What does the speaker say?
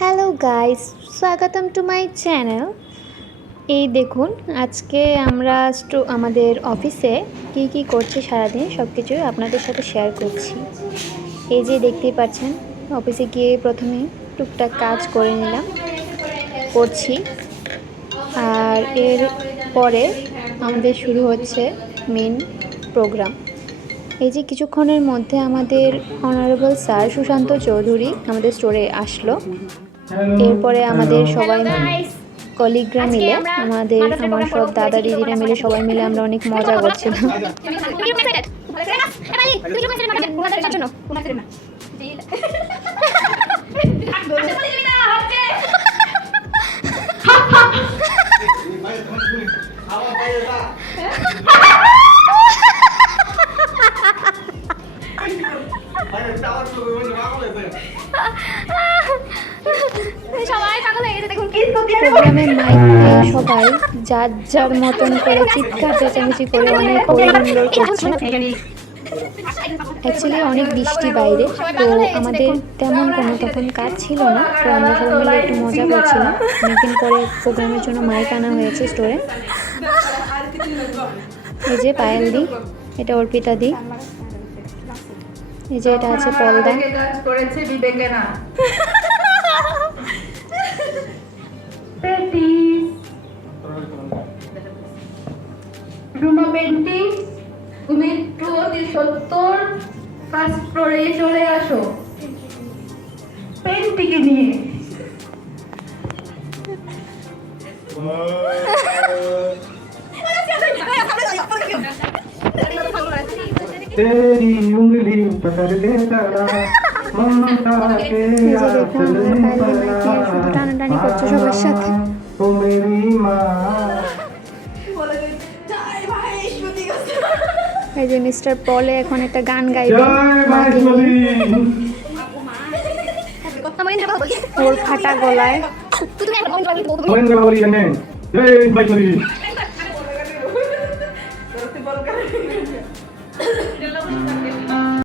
Hello guys, স্বাগতম to my channel. এই দেখুন, আজকে আমরা আমাদের অফিসে কি কি করছি সারাদিন সব কিছুই আপনাদের সাথে শেয়ার করছি। এই যে দেখতেই পাচ্ছেন, অফিসে গিয়ে প্রথমে টুকটাক কাজ করে করছি, আর এর পরে আমাদের শুরু হচ্ছে মেন প্রোগ্রাম। এই যে কিছুক্ষণের মধ্যে আমাদের অনারেবল স্যার সুশান্ত চৌধুরী আমাদের স্টোরে আসলো। এরপরে আমাদের সবাই কলিগরা মিলে আমার সব দাদা দিদিরা মিলে সবাই মিলে আমরা অনেক মজা করছিলাম। প্রোগ্রামে মাইক পেয়ে সবাই যার যার মতন করে চিৎকার চেঁচামেচি করে অনেক হইহুল্লোড় করছে। অ্যাকচুয়ালি অনেক বৃষ্টি বাইরে, তো আমাদের তেমন কোনো তখন কাজ ছিল না, তো আমরা সবাই মিলে একটু মজা করছিলাম। অনেকদিন পরে প্রোগ্রামের জন্য মাইক আনা হয়েছে স্টোরে। এই যে পায়েল দি, এটা অর্পিতা দি, এই যে এটা আছে পলদা। রুমা পেন্টিং, তুমি একটু অতি সত্তর ফার্স্ট ফ্লোরে চলে আসো পেন্টিকে নিয়ে। तेरी उंगली पकड़ ले जरा ममता के आंचल में টানাটানি করছে সবার সাথে। ओ मेरी माँ। এই যে মিস্টার পলে এখন একটা গান গাইবে जय মাকে নিয়ে। महेश्वरी। ওর ফাটা গলায়। महेंद्र बाबरी जय महेश्वरी।